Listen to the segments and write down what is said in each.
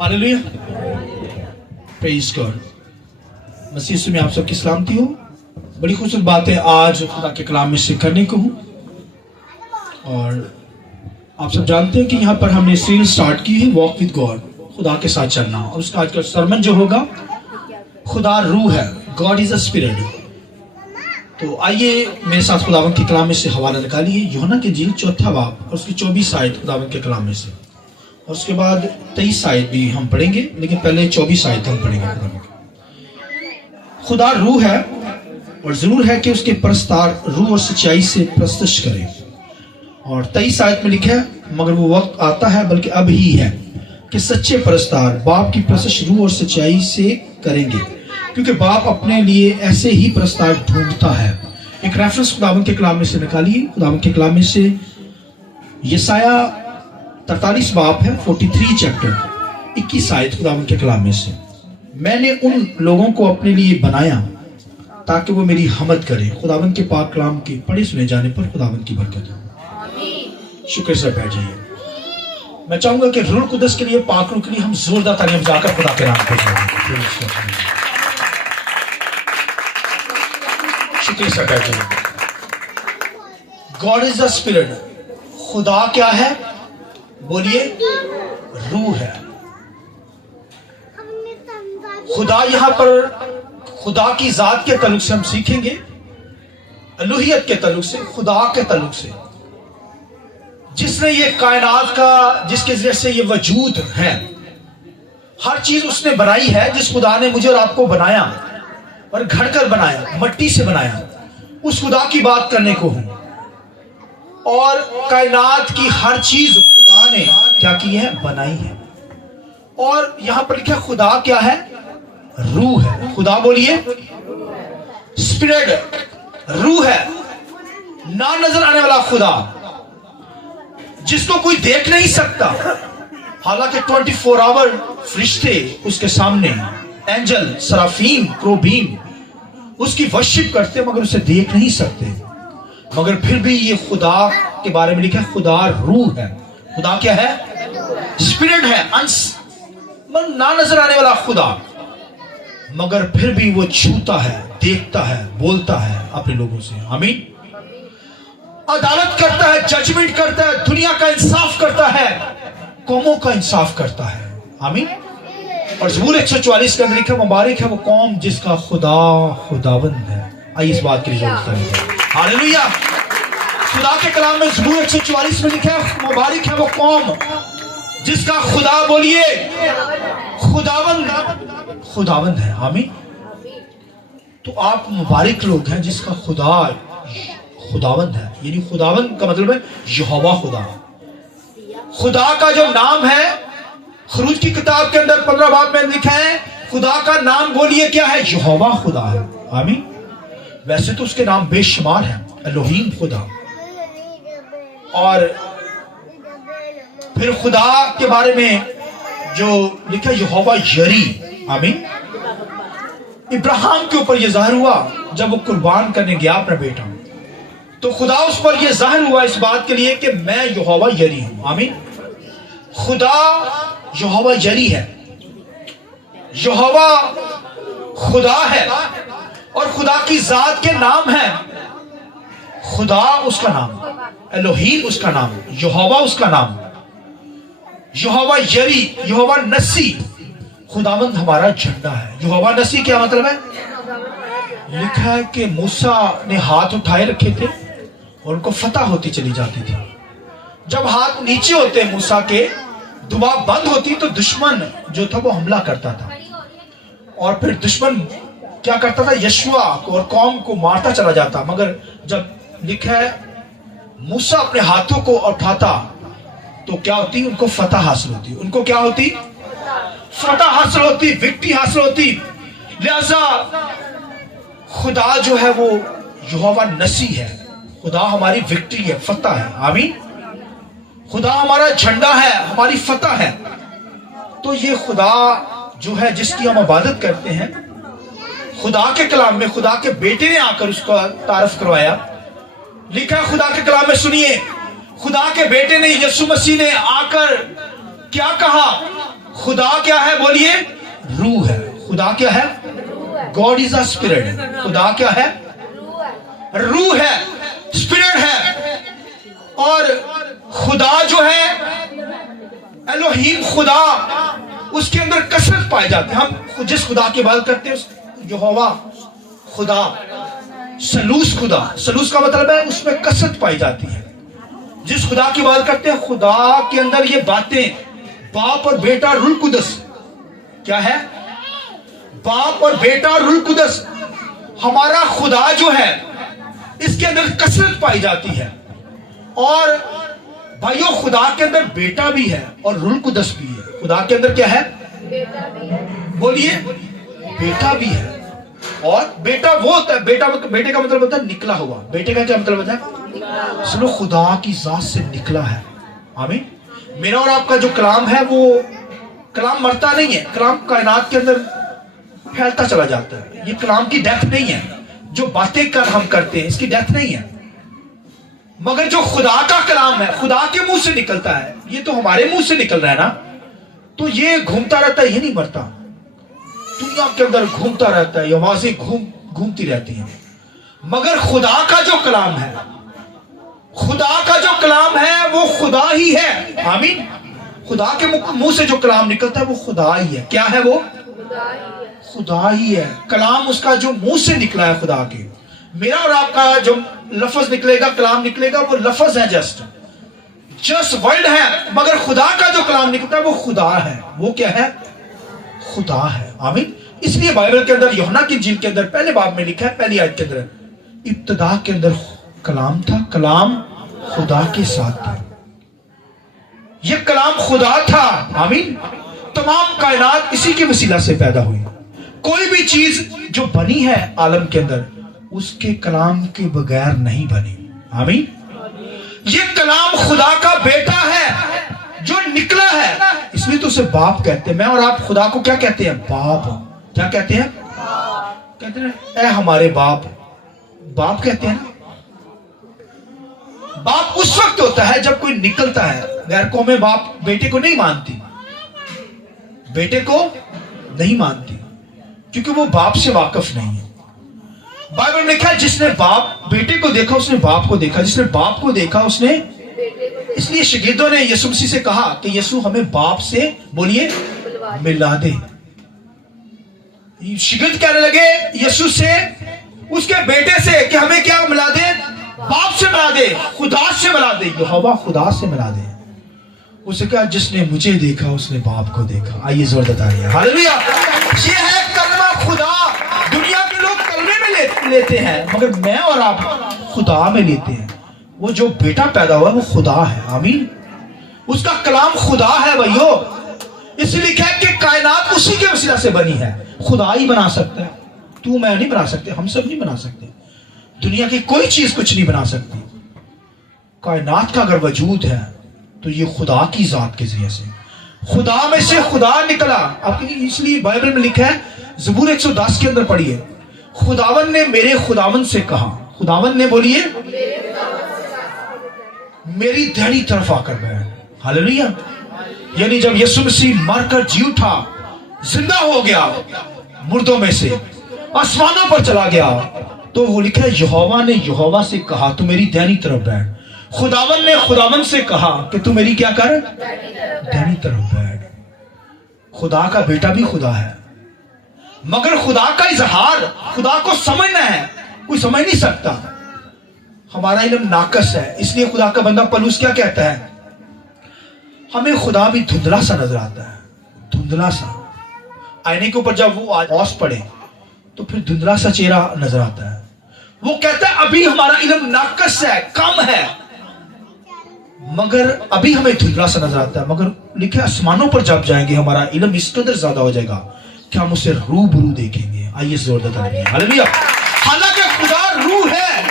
Hallelujah, praise God. मसीह यीशु में आप सबकी सलामती हो। बड़ी खूबसूरत बात है आज खुदा के कलाम में से करने को हूँ। और आप सब जानते हैं कि यहाँ पर हमने सीरीज स्टार्ट की है, वॉक विद गॉड, खुदा के साथ चलना। और उसका आज का सरमन जो होगा, खुदा रूह है, गॉड इज अ स्पिरिट। तो आइए मेरे साथ खुदावंद के कलाम में से हवाला निकालिए, यूहन्ना की इंजील 4 बाब और उसकी 24 आयत खुदावंद के कलाम में से, और उसके बाद 23 आयत भी हम पढ़ेंगे, लेकिन पहले 24 आयत हम पढ़ेंगे। खुदा रूह है और जरूर है कि उसके परस्तार रूह और सच्चाई से प्रस्तुत करें। और 23 आयत में लिखा है, मगर वो वक्त आता है, बल्कि अब ही है, कि सच्चे परस्तार बाप की प्रस्तुत रूह और सच्चाई से करेंगे, क्योंकि बाप अपने लिए ऐसे ही प्रस्ताव ढूंढता है। एक रेफरेंस खुदावंद के कलाम में से निकालिए, खुदावंद के कलाम में से यसाया 43 बाब है, 43 चैप्टर 21 आयत खुदावंद के कलाम में से। मैंने उन लोगों को अपने लिए बनाया ताकि वो मेरी हमद करें। खुदावंद के पाक कलाम के पढ़े सुने जाने पर खुदावंद की बरकत हो। शुक्र से बैठ जाइए। मैं चाहूंगा कि रूह कुदस के लिए, पाक रूह के लिए हम जोरदार तालियां बजाकर खुदा के नाम पर शुक्र से बैठ जाइए। God is the spirit. खुदा क्या है? बोलिए, रूह है। खुदा यहां पर खुदा की जात के तल्लुक से हम सीखेंगे, अलूहियत के तल्लुक से, खुदा के तल्लुक से, जिसने ये कायनात का, जिसके जरिए से ये वजूद है, हर चीज उसने बनाई है। जिस खुदा ने मुझे और आपको बनाया और घड़कर बनाया, मट्टी से बनाया, उस खुदा की बात करने को हूं। और कायनात की हर चीज खुदा ने क्या की है? बनाई है। और यहां पर लिखा खुदा क्या है? रूह है। खुदा बोलिए, स्पिरिट, रूह है, ना नजर आने वाला खुदा, जिसको कोई देख नहीं सकता। हालांकि 24 आवर फरिश्ते उसके सामने, एंजल, सराफीम, क्रोबीम उसकी वर्शिप करते, मगर उसे देख नहीं सकते। मगर फिर भी ये खुदा के बारे में लिखा है, खुदा रूह है। खुदा क्या है? स्पिरिट है, ना नजर आने वाला खुदा, मगर फिर भी वो छूता है, देखता है, बोलता है अपने लोगों से। आमीन। अदालत करता है, जजमेंट करता है, दुनिया का इंसाफ करता है, कौमों का इंसाफ करता है। आमीन। और ज़बूर 144 के अंदर लिखा, मुबारक है वो कौम जिसका खुदा खुदावंद है। आइए इस बात के लिए जरूरत है। हालेलुया। खुदा के कलाम में ज़बूर 144 में लिखा है, मुबारक है वो कौम जिसका खुदा, बोलिए, खुदावंद है। आमीन। तो आप मुबारक लोग हैं जिसका खुदा खुदावंद है। यानी खुदावंद का मतलब है यहोवा खुदा। खुदा का जो नाम है, खरूज की किताब के अंदर 15 बाब में लिखा है, खुदा का नाम बोलिए क्या है? यहोवा खुदा है। आमीन। वैसे तो उसके नाम बेशुमार है, एलोहीम खुदा। और फिर खुदा के बारे में जो लिखा, यहोवा यरी। आमीन। इब्राहिम के ऊपर यह जाहिर हुआ जब वो कुर्बान करने गया अपना बेटा, तो खुदा उस पर यह जाहिर हुआ इस बात के लिए कि मैं यहोवा यरी हूं। आमीन। खुदा यहोवा यरी है, यहोवा खुदा है, और खुदा की जात के नाम है। खुदा उसका नाम, एलोहीम उसका नाम, यहोवा उसका नाम, यहोवा यरी, यहोवा नसी। खुदावंद हमारा झंडा है। यहोवा नसी क्या मतलब है? लिखा है कि मूसा ने हाथ उठाए रखे थे और उनको फतह होती चली जाती थी। जब हाथ नीचे होते मूसा के, दुआ बंद होती, तो दुश्मन जो था वो हमला करता था। और फिर दुश्मन क्या करता था? यशुआ को और कौम को मारता चला जाता। मगर जब लिखा है मूसा अपने हाथों को उठाता, तो क्या होती? उनको फतह हासिल होती। उनको क्या होती? फतह हासिल होती, विक्ट्री हासिल होती। लिहाजा खुदा जो है वो यहोवा नसी है। खुदा हमारी विक्ट्री है, फतह है। आमीन। खुदा हमारा झंडा है, हमारी फतह है। तो ये खुदा जो है जिसकी हम इबादत करते हैं, खुदा के कलाम में खुदा के बेटे ने आकर उसका तारफ करवाया। लिखा खुदा के कलाम में, सुनिए, खुदा के बेटे ने, यीशु मसीह ने आकर क्या कहा? खुदा क्या है? बोलिए, रूह है। खुदा क्या है? God is a spirit. खुदा क्या है? रूह है, स्पिरिट है। और खुदा जो है, एलोहीम खुदा, उसके अंदर कसरत पाई जाती है। हम जिस खुदा की बात करते हैं, यहोवा खुदा, सलूस खुदा, सलूस का मतलब है उसमें कसरत पाई जाती है। जिस खुदा की बात करते हैं, खुदा के अंदर ये बातें, बाप और बेटा रूह कुदस, क्या है? बाप और बेटा रूह कुदस, हमारा खुदा जो है, इसके अंदर कसरत पाई जाती है। और भाइयों, खुदा के अंदर बेटा भी है और रूह कुदस भी है। खुदा के अंदर क्या है? बेटा भी है। बोलिए, बेटा भी है। और बेटा वो होता है, बेटे का मतलब होता है निकला हुआ। बेटे का क्या मतलब होता है? सुनो, खुदा की जात से निकला है। आमीन। मेरा और आपका जो कलाम है, वो कलाम मरता नहीं है। कलाम कायनात के अंदर फैलता चला जाता है। ये कलाम की डेथ नहीं है। जो बातें हम करते हैं, इसकी डेथ नहीं है। मगर जो खुदा का कलाम है, खुदा के मुंह से निकलता है, ये तो हमारे मुंह से निकल रहा है ना, तो ये घूमता रहता है, ये नहीं मरता। दुनिया के अंदर घूमता रहता है, ये आवाजें घूमती रहती हैं। मगर खुदा का जो कलाम है, खुदा का जो कलाम है, वो खुदा ही है। आमीन। खुदा के मुंह से जो कलाम निकलता है, वो खुदा ही है। क्या है वो? खुदा ही है। कलाम उसका जो मुंह से निकला है, खुदा के। मेरा और आपका जो लफ्ज निकलेगा, कलाम निकलेगा, वो लफ्ज है, जस्ट वर्ड है। मगर खुदा का जो कलाम निकलता है, वो खुदा है। वो क्या है? खुदा है। आमीन। इसलिए बाइबल के अंदर, यूहन्ना की इंजील के अंदर पहले बाब में लिखा है, पहली आयत के अंदर, इब्तिदा के अंदर कलाम था, कलाम खुदा के साथ था। ये कलाम खुदा था। आमीन। तमाम कायनात इसी के वसीला से पैदा हुई। कोई भी चीज जो बनी है आलम के अंदर, उसके कलाम के बगैर नहीं बनी। आमीन। ये कलाम खुदा का बेटा है जो निकला है, इसलिए तो उसे बाप कहते हैं। मैं और आप खुदा को क्या कहते हैं? बाप। क्या कहते हैं? कहते हैं ए हमारे बाप। बाप कहते हैं। बाप उस वक्त होता है जब कोई निकलता है। गैर कौमें बाप बेटे को नहीं मानती, बेटे को नहीं मानती, क्योंकि वो बाप से वाकिफ नहीं है। बाइबल में लिखा है, जिसने बाप बेटे को देखा, उसने बाप को देखा। जिसने बाप को देखा, उसने, इसलिए शगीदों ने यीशु मसीह से कहा कि यीशु हमें बाप से, बोलिए, मिला दे। शिगिद कहने लगे यीशु से, उसके बेटे से, कि हमें क्या मिला दे? बाप से मिला दे, खुदा से मिला दे, यहोवा खुदा से मिला दे। उसे कहा, जिसने मुझे देखा उसने बाप को देखा। आइए जोर बताइए हालेलुया। ये है कलमा खुदा। दुनिया के लोग कलमे में लेते हैं, मगर मैं और आप खुदा में लेते हैं। वो जो बेटा पैदा हुआ, वो खुदा है। आमीन। उसका कलाम खुदा है भाइयों। इसलिए लिखा है कि कायनात उसी के वसीला से बनी है। खुदा ही बना सकता है। तू मैं नहीं बना सकते, हम सब नहीं बना सकते। दुनिया की कोई चीज कुछ नहीं बना सकती। कायनात का अगर वजूद है, तो ये खुदा की जात के जरिए से, खुदा में से खुदा निकला। अब इसलिए बाइबल में लिखा है, ज़बूर 110 के अंदर पढ़िए, खुदावन ने मेरे खुदावन से कहा। खुदावन ने, बोलिए, मेरी दाहिनी तरफ आकर बैठ। हालेलुया। यानी जब यीशु मसीह मरकर जी उठा, जिंदा हो गया मुर्दों में से, आसमानों पर चला गया, तो वो लिखा है, यहोवा ने यहोवा से कहा, तू मेरी दाहिनी तरफ बैठ। खुदावन ने खुदावन से कहा कि तू मेरी क्या कर? दाहिनी तरफ बैठ। खुदा का बेटा भी खुदा है, मगर खुदा का इजहार, खुदा को समझना है, कोई समझ नहीं सकता। हमारा इल्म नाकस है। इसलिए खुदा का बंदा पलूस क्या कहता है? हमें खुदा भी धुंधला सा नजर आता है, धुंधला सा। आईने के ऊपर जब वो ओस पड़े, तो फिर धुंधला सा चेहरा नजर आता है। वो कहता है अभी हमारा इल्म नाकस है, कम है, मगर अभी हमें धुंधला सा नजर आता है। मगर लिखे आसमानों पर जब जाएंगे, हमारा इल्म इस कदर ज्यादा हो जाएगा कि हम उसे रूबरू देखेंगे। आइए जोर देते हालेलुया। हालांकि खुदा रूह है।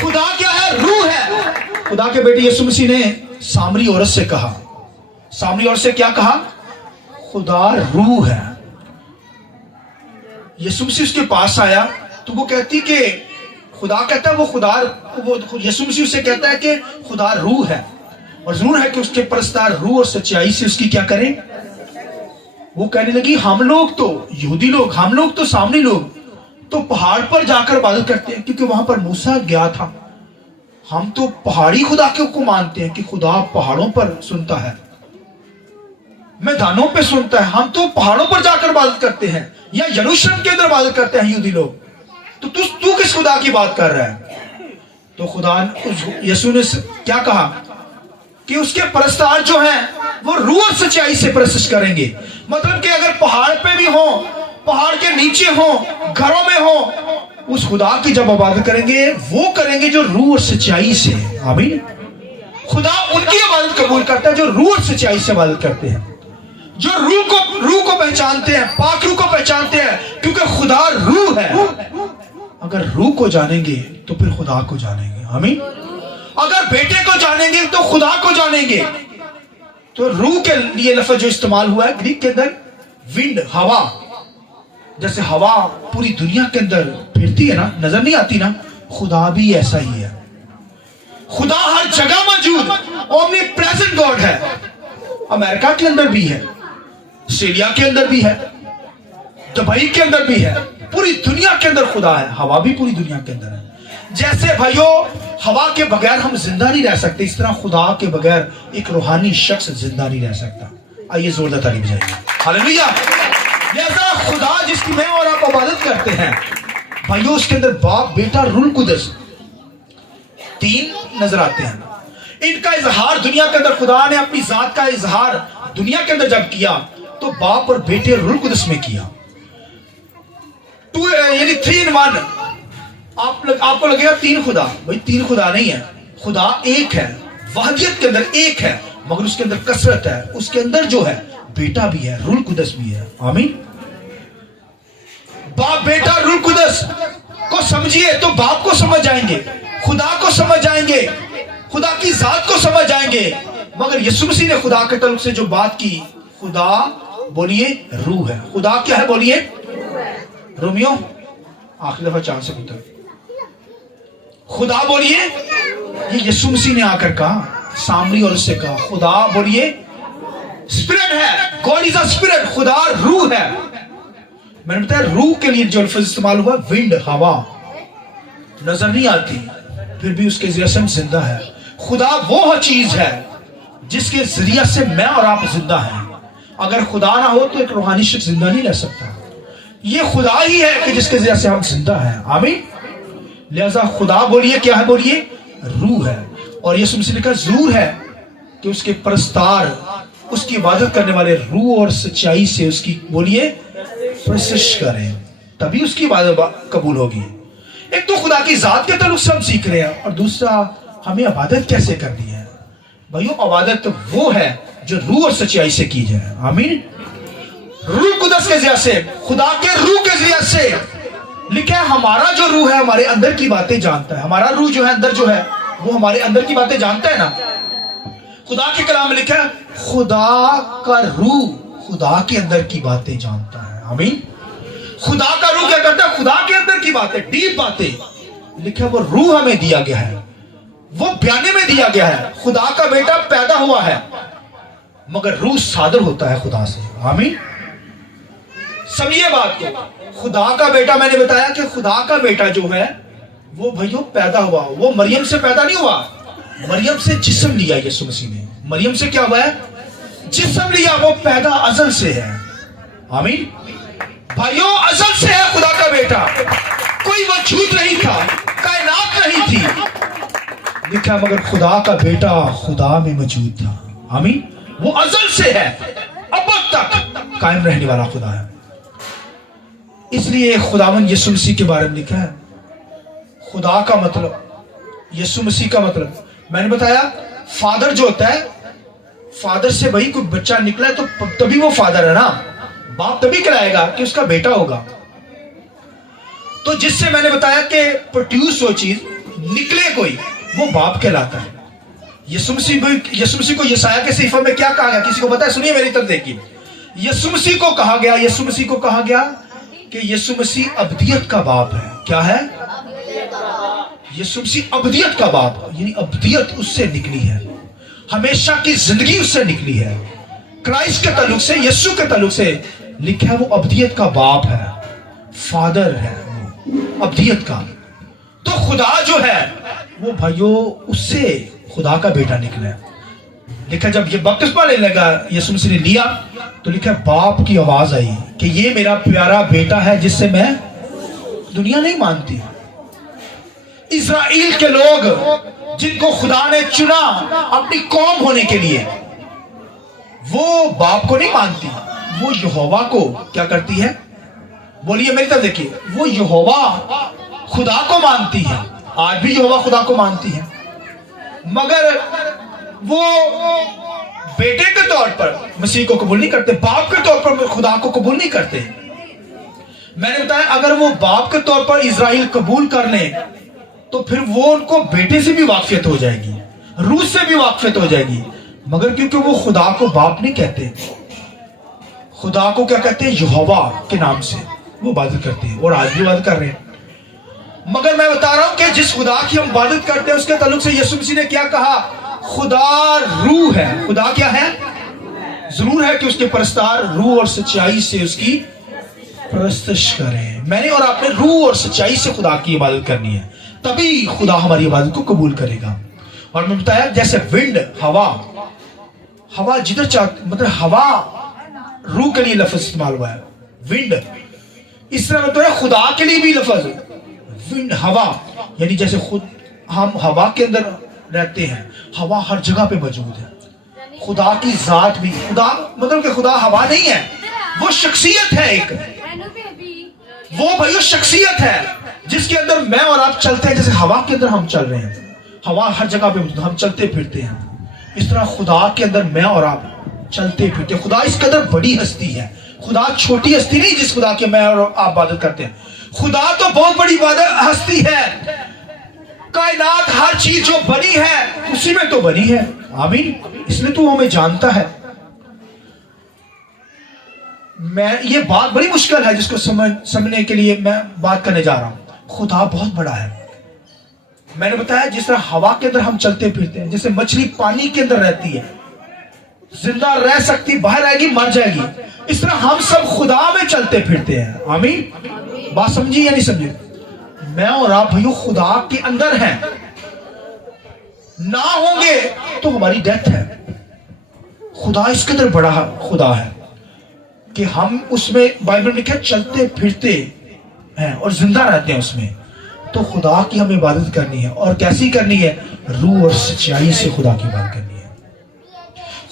खुदा क्या है? रूह है। खुदा के बेटे यीशु मसीह ने सामरी औरत से कहा, सामरी औरत से क्या कहा? खुदा रूह है। यीशु मसीह उसके पास आया, तो वो कहती कि खुदा कहता है वो खुदा, वो यीशु मसीह से कहता है कि खुदा रूह है, और जरूर है कि उसके परस्तार रूह और सच्चाई से उसकी क्या करें? वो कहने लगी हम लोग तो यहूदी लोग, हम लोग तो सामने लोग तो पहाड़ पर जाकर इबादत करते हैं, क्योंकि वहां पर मूसा गया था। हम तो पहाड़ी खुदा को मानते हैं कि खुदा पहाड़ों पर सुनता है, मैदानों पे सुनता है। हम तो पहाड़ों पर जाकर इबादत करते हैं या यरूशलेम के अंदर इबादत करते हैं यहूदी लोग। तो तू किस खुदा की बात कर रहा है? तो खुदा यीशु ने क्या कहा कि उसके परस्तार जो हैं वो रूह और सच्चाई से परस्तिश करेंगे। मतलब कि अगर पहाड़ पे भी हो, पहाड़ के नीचे हो, घरों में हो, उस खुदा की जब इबादत करेंगे वो करेंगे जो रूह और सच्चाई से। आमीन। खुदा उनकी इबादत कबूल करता है जो रूह और सच्चाई से इबादत करते हैं, जो रूह को पहचानते हैं, पाक रूह को पहचानते हैं, क्योंकि खुदा रूह है। अगर रूह को जानेंगे तो फिर खुदा को जानेंगे। आमीन। अगर बेटे को जानेंगे तो खुदा को जानेंगे। तो रूह के लिए लफ्ज जो इस्तेमाल हुआ है ग्रीक के अंदर, विंड, हवा। जैसे हवा पूरी दुनिया के अंदर फिरती है ना, नजर नहीं आती ना, खुदा भी ऐसा ही है। खुदा हर जगह मौजूद, ओमनी प्रेजेंट गॉड है। अमेरिका के अंदर भी है, ऑस्ट्रेलिया के अंदर भी है, दुबई के अंदर भी है, पूरी दुनिया के अंदर खुदा है। हवा भी पूरी दुनिया के अंदर है। जैसे भाइयों हवा के बगैर हम जिंदा नहीं रह सकते, इस तरह खुदा के बगैर एक रूहानी शख्स जिंदा नहीं रह सकता। आइए जोरदार ताली बजाइए। हालेलुया। लिहाजा खुदा जिसकी मैं और आप इबादत करते हैं भाइयों, उसके अंदर बाप, बेटा, रूह कुदस तीन नजर आते हैं। इनका इजहार दुनिया के अंदर खुदा ने अपनी जात का इजहार दुनिया के अंदर जब किया तो बाप और बेटे रूह कुदस में किया। यानी 3 in 1। आपको लगेगा 3 खुदा, भाई 3 खुदा नहीं है, खुदा एक है, वहदियत के अंदर एक है, मगर उसके अंदर कसरत है। उसके अंदर जो है बेटा भी है, रूह कुदस भी है। आमीन। बाप, बेटा, रूह कुदस को समझिए तो बाप को समझ जाएंगे, खुदा को समझ जाएंगे, खुदा की जात को समझ जाएंगे। मगर यीशु मसीह ने खुदा के तल्लुक से जो बात की, खुदा बोलिए रूह है। खुदा क्या है बोलिए? रोमियो आखिरी दफा चांद से पुत्र, खुदा बोलिए। ये यीशु मसीह ने आकर कहा, सामरी और उससे कहा, खुदा बोलिए स्पिरिट है, गॉड इज अ स्पिरिट, खुदा रूह है। मैंने बताया रूह के लिए जो लफ्ज इस्तेमाल हुआ, विंड, हवा, नजर नहीं आती फिर भी उसके जरिए से हम जिंदा है। खुदा वो चीज है जिसके जरिए से मैं और आप जिंदा हैं। अगर खुदा ना हो तो एक रूहानी शख्स जिंदा नहीं रह सकता। ये खुदा ही है कि जिसके जरिए से हम जिंदा हैं। आमीन। लिहाजा खुदा बोलिए क्या है? बोलिए रूह है। और यीशु मसीह ने कहा जरूर है कि उसके परस्तार, उसकी इबादत करने वाले रूह और सच्चाई से उसकी बोलिए प्रशंसा करें, तभी उसकी इबादत कबूल होगी। एक तो खुदा की जात के तल्लुक से हम सीख रहे हैं, और दूसरा हमें इबादत कैसे करनी है। भाइयों इबादत वो है जो रूह और सच्चाई से की जाए। आमीन। रूह कुदस के जरिए से, खुदा के रूह के जरिए से लिखा है, हमारा जो रूह है हमारे अंदर की बातें जानता है। हमारा रूह जो है अंदर जो है वो हमारे अंदर की बातें जानता है ना। खुदा के कलाम में लिखा है खुदा का रूह खुदा के अंदर की बातें जानता है। आमीन। खुदा का रूह क्या करता है? खुदा के अंदर की बातें, डीप बातें लिखा है, वो रूह हमें दिया गया है, वो बयाने में दिया गया है। खुदा का बेटा पैदा हुआ है मगर रूह सादर होता है खुदा से। आमीन। समझिए बात को। खुदा का बेटा, मैंने बताया कि खुदा का बेटा जो है वो भाइयों पैदा हुआ, वो मरियम से पैदा नहीं हुआ, मरियम से जिस्म लिया यीशु मसीह ने। मरियम से क्या हुआ है? जिस्म लिया। वो पैदा अजल से है। आमीन। भाइयों अजल से है खुदा का बेटा, कोई वजूद नहीं था, कायनात नहीं थी, लिखा मगर खुदा का बेटा खुदा में मौजूद था। आमीन। वो अजल से है, अब तक कायम रहने वाला खुदा है। इसलिए खुदावंद यीशु मसीह के बारे में लिखा है, खुदा का मतलब, यीशु मसीह का मतलब, मैंने बताया फादर जो होता है, फादर से भाई कोई बच्चा निकला है तो तभी वो फादर है ना। बाप तभी कहलाएगा कि उसका बेटा होगा। तो जिससे मैंने बताया कि प्रोड्यूस वो चीज निकले कोई, वो बाप कहलाता है। यीशु मसीह को यशाया के सीफा में क्या कहा गया? किसी को पता है? सुनिए मेरी तरफ देखिए। यीशु मसीह को कहा गया कि यीशु मसीह अब्दियत का बाप है। क्या है? यीशु मसीह अब्दियत का बाप, यानी अब्दियत उससे निकली है, हमेशा की जिंदगी उससे निकली है। क्राइस्ट के ताल्लुक से, यीशु के ताल्लुक से लिखा है वो अब्दियत का बाप है, फादर है वो अब्दियत का। तो खुदा जो है वो भाइयों उससे खुदा का बेटा निकला है। लिखा जब ये बपतिस्मा लेने लगा यीशु मसीह ने लिया तो लिखा बाप की आवाज आई कि ये मेरा प्यारा बेटा है जिससे मैं, दुनिया नहीं मानती, इस्राएल के लोग जिनको खुदा ने चुना अपनी कौम होने के लिए, वो बाप को नहीं मानती, वो यहोवा को क्या करती है? बोलिए मेरी तरफ देखिए, वो यहोवा खुदा को मानती है। आज भी यहोवा खुदा को मानती है, मगर वो बेटे के तौर पर मसीह को कबूल नहीं करते, बाप के तौर पर खुदा को कबूल नहीं करते। मैंने बताया अगर वो बाप के तौर पर इज़राइल कबूल कर ले तो फिर वो उनको बेटे से भी वाकफियत हो जाएगी, रूह से भी वाकफियत हो जाएगी, मगर क्योंकि वो खुदा को बाप नहीं कहते, खुदा को क्या कहते हैं? यहोवा के नाम से वो इबादत करते हैं और आज भी इबादत कर रहे हैं। मगर मैं बता रहा हूं कि जिस खुदा की हम इबादत करते हैं उसके ताल्लुक से यीशु मसीह ने क्या कहा? खुदा रूह है। खुदा क्या है? जरूर है कि उसके परस्तार रूह और सच्चाई से उसकी परस्तिश करें। मैंने और आपने रूह और सच्चाई से खुदा की इबादत करनी है, तभी खुदा हमारी इबादत को कबूल करेगा। और मैं बताया जैसे विंड, हवा जिधर चाहती, मतलब हवा रूह के लिए लफ्ज इस्तेमाल हुआ है विंड, इस तरह मतलब खुदा के लिए भी लफ्ज विंड, हवा, यानी जैसे खुद हम हवा के अंदर रहते हैं, हवा हर जगह पे मौजूद है। खुदा की जात भी, खुदा मतलब कि खुदा हवा नहीं है, वो शख्सियत है एक, वो भाइयों शख्सियत है जिसके अंदर मैं और आप चलते हैं। जैसे हवा के अंदर हम चल रहे हैं, हवा हर जगह पे मौजूद, हम चलते फिरते हैं, इस तरह खुदा के अंदर मैं और आप चलते फिरते। खुदा इस कदर बड़ी हस्ती है, खुदा छोटी हस्ती नहीं जिस खुदा के मैं और आप इबादत करते हैं। खुदा तो बहुत बड़ी हस्ती है, कायनात हर चीज जो बनी है उसी में तो बनी है, आमीन, इसलिए तो हमें जानता है। मैं ये बात बड़ी मुश्किल है जिसको समझने के लिए मैं बात करने जा रहा हूं। खुदा बहुत बड़ा है। मैंने बताया जिस तरह हवा के अंदर हम चलते फिरते हैं, जैसे मछली पानी के अंदर रहती है, जिंदा रह सकती, बाहर आएगी मर जाएगी, इस तरह हम सब खुदा में चलते फिरते हैं, आमीन। बात समझी या नहीं समझी? मैं और आप भाइयों खुदा के अंदर हैं, ना होंगे तो हमारी डेथ है। खुदा इस कदर बड़ा खुदा है कि हम उसमें, बाइबल में लिखा है चलते फिरते हैं और जिंदा रहते हैं उसमें। तो खुदा की हमें इबादत करनी है, और कैसी करनी है? रूह और सच्चाई से खुदा की इबादत करनी है।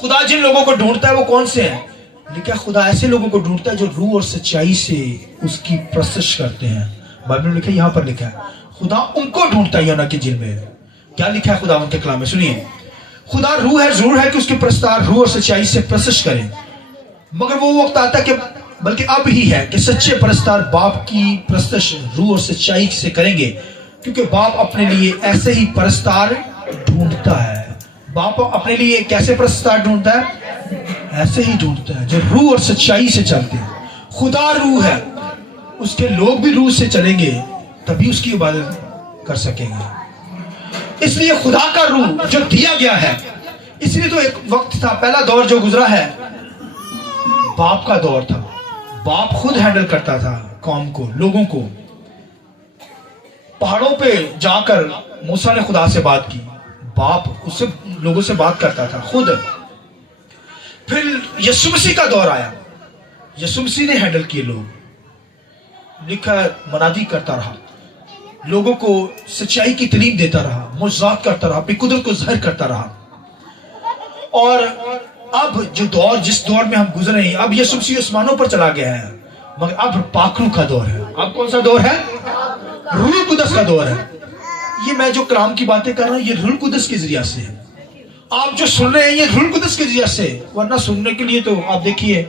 खुदा जिन लोगों को ढूंढता है वो कौन से हैं? लिखा खुदा ऐसे लोगों को ढूंढता है जो रूह और सच्चाई से उसकी प्रशंसा करते हैं। बाइबल में लिखा है, यहां पर लिखा है खुदा उनको ढूंढता है यूहन्ना की इंजील में। क्या लिखा है खुदा उनके कलाम में? सुनिए, खुदा रूह है, जरूर है कि उसके प्रस्तार रूह और सच्चाई से प्रशंसा करें, मगर वो वक्त आता है कि, बल्कि अब ही है कि सच्चे परस्तार बाप की प्रशंसा रूह और सच्चाई से करेंगे, क्योंकि बाप अपने लिए ऐसे ही परस्तार ढूंढता है। बाप अपने लिए कैसे परस्तार ढूंढता है? ऐसे ही ढूंढता है जो रूह और सच्चाई से चलते हैं। खुदा रूह है, उसके लोग भी रूह से चलेंगे तभी उसकी इबादत कर सकेंगे। इसलिए खुदा का रूह जो दिया गया है, इसलिए तो एक वक्त था, पहला दौर जो गुजरा है बाप का दौर था। बाप खुद हैंडल करता था कौम को, लोगों को। पहाड़ों पे जाकर मूसा ने खुदा से बात की, बाप उससे लोगों से बात करता था खुद। फिर यीशु मसीह का दौर आया, यीशु मसीह ने हैंडल किए लोग, लिखा मनादी करता रहा, लोगों को सच्चाई की तालीम देता रहा, मुआजिज़ात करता रहा, अपनी कुदरत को ज़ाहिर करता रहा। और अब जो दौर, जिस दौर में हम गुजरे हैं, अब यीशु मसीह आसमानों पर चला गया है, मगर अब पाकरू का दौर है। अब कौन सा दौर है? रूह कुदस का दौर है। ये मैं जो कलाम की बातें कर रहा हूं ये रूह कुदस के जरिया से है। आप जो सुन रहे हैं ये रूह कुदस के जरिया से, वरना सुनने के लिए तो आप देखिए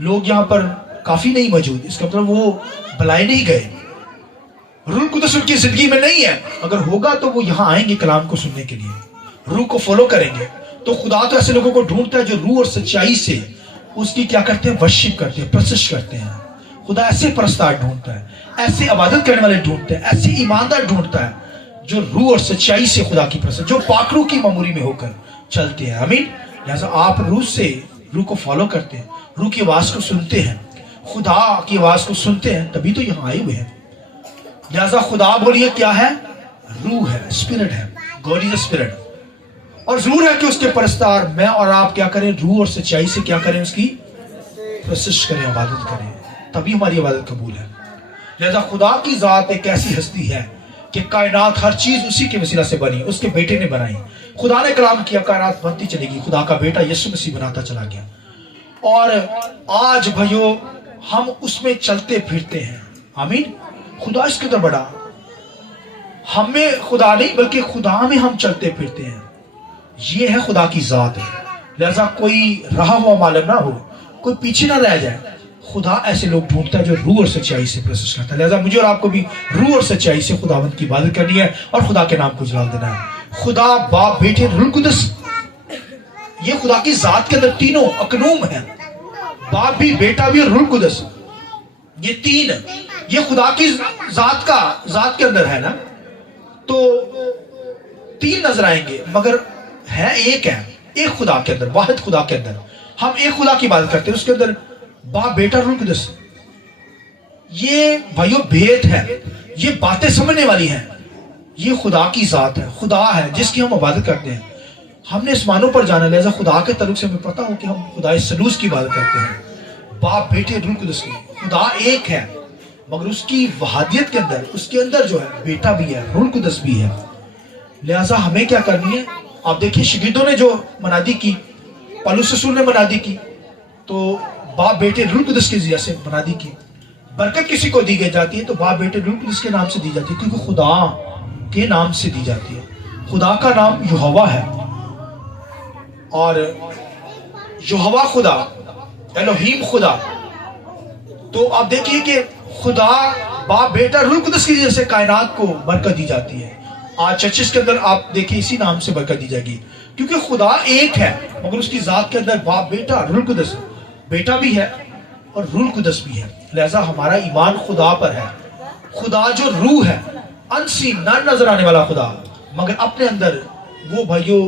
लोग यहाँ पर काफी नहीं मौजूद, इसका मतलब वो बुलाए नहीं गए, रूह कुदस उनकी जिंदगी में नहीं है। अगर होगा तो वो यहाँ आएंगे कलाम को सुनने के लिए, रूह को फॉलो करेंगे। तो खुदा तो ऐसे लोगों को ढूंढता है जो रूह और सच्चाई से उसकी क्या करते हैं? वर्शिप करते हैं, प्रशंसा करते हैं। खुदा ऐसे परस्तार ढूंढता है, ऐसे इबादत करने वाले ढूंढते हैं, ऐसे ईमानदार ढूंढता है जो रूह और सच्चाई से खुदा की प्रशंसा, जो पाकरू की मामूरी में होकर चलते हैं, आमीन। जैसा आप रूह से روح کو فالو کرتے ہیں, روح کی آواز کو سنتے ہیں, خدا کی آواز کو سنتے ہیں, تبھی تو یہاں آئے ہوئے ہیں. لہذا خدا بولیے کیا ہے؟ روح ہے, اسپرٹ ہے. God is spirit. اور ضرور ہے کہ اس کے پرستار میں اور آپ کیا کریں؟ روح اور سچائی سے کیا کریں؟ اس کی پرستش کریں, عبادت کریں, تبھی ہماری عبادت قبول ہے. لہذا خدا کی ذات ایک ایسی ہستی ہے کہ کائنات ہر چیز اسی کے وسیلہ سے بنی, اس کے بیٹے نے بنائی. خدا نے کلام کیا, کائنات بنتی چلے گی, خدا کا بیٹا یسوع مسیح بناتا چلا گیا. اور آج بھائیو ہم اس میں چلتے پھرتے ہیں. آمین. خدا اس کے اندر بڑا, ہمیں خدا نہیں بلکہ خدا میں ہم چلتے پھرتے ہیں. یہ ہے خدا کی ذات ہے. لہذا کوئی رہا ہوا معلوم نہ ہو, کوئی پیچھے نہ رہ جائے. خدا ایسے لوگ ڈھونڈتا ہے جو روح اور سچائی سے پرستش کرتا ہے. لہذا مجھے اور آپ کو بھی روح اور سچائی سے خداوند کی عبادت کرنی ہے اور خدا کے نام کو جلال دینا ہے. خدا باپ بیٹے روح القدس, یہ خدا کی ذات کے اندر تینوں اکنوم ہیں. باپ بھی, بیٹا بھی اور روح القدس, یہ تین, یہ خدا کی ذات کے اندر ہے نا. تو تین نظر آئیں گے مگر ہے ایک ہے, ایک خدا کے اندر, واحد خدا کے اندر. ہم ایک خدا کی عبادت کرتے ہیں, اس کے اندر باپ بیٹا روح القدس. یہ بھائیو بھید ہے, یہ باتیں سمجھنے والی ہیں. یہ خدا کی ذات ہے, خدا ہے جس کی ہم عبادت کرتے ہیں. ہم نے آسمانوں پر جانا, لہذا خدا کے تعلق سے ہمیں پتا ہو کہ ہم خدا سلوس کی عبادت کرتے ہیں, باپ بیٹے روح القدس کی. خدا ایک ہے مگر اس کی وحدانیت کے اندر, اس کے اندر جو ہے بیٹا بھی ہے, روح القدس بھی ہے. لہذا ہمیں کیا کرنی ہے؟ آپ دیکھیں شاگردوں نے جو منادی کی, پولس رسول نے منادی کی, تو باپ بیٹے روح القدس کے ذریعے سے منادی کی. برکت کسی کو دی گئی جاتی ہے تو باپ بیٹے روح القدس کے نام سے دی جاتی ہے, کیونکہ خدا کے نام سے دی جاتی ہے. خدا کا نام یہوہ ہے, اور یہوہ خدا, الوہیم خدا. تو آپ دیکھیے کہ خدا باپ بیٹا روح القدس کی وجہ سے کائنات کو برکت دی جاتی ہے. آج چرچز کے اندر آپ دیکھیں اسی نام سے برکت دی جائے گی, کیونکہ خدا ایک ہے مگر اس کی ذات کے اندر باپ بیٹا روح القدس, بیٹا بھی ہے اور روح القدس بھی ہے. لہذا ہمارا ایمان خدا پر ہے. خدا جو روح ہے, انسین, نہ نظر آنے والا خدا, مگر اپنے اندر وہ بھائیو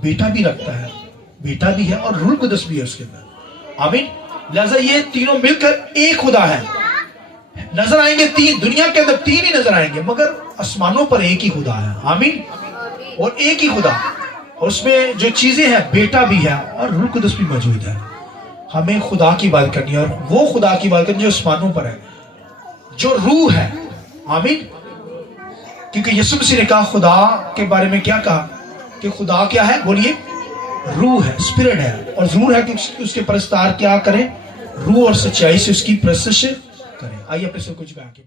بیٹا بھی رکھتا ہے, بیٹا بھی ہے اور روح القدس بھی ہے اس کے اندر. آمین. لہذا یہ تینوں مل کر ایک خدا ہے. نظر آئیں گے تین, دنیا کے اندر تین ہی نظر آئیں گے, مگر آسمانوں پر ایک ہی خدا ہے. آمین. اور ایک ہی خدا, اور اس میں جو چیزیں ہیں بیٹا بھی ہے اور روح القدس بھی موجود ہے. ہمیں خدا کی عبادت کرنی ہے, اور وہ خدا کی عبادت کرنی جو آسمانوں پر ہے, جو روح ہے. آمین. کیونکہ یسوع مسیح نے کہا, خدا کے بارے میں کیا کہا کہ خدا کیا ہے؟ بولیے روح ہے, اسپرٹ ہے. اور ضرور ہے کہ اس کے پرستار کیا کریں؟ روح اور سچائی سے اس کی پرستش کریں. آئیے اپنے سر کو جھکا کے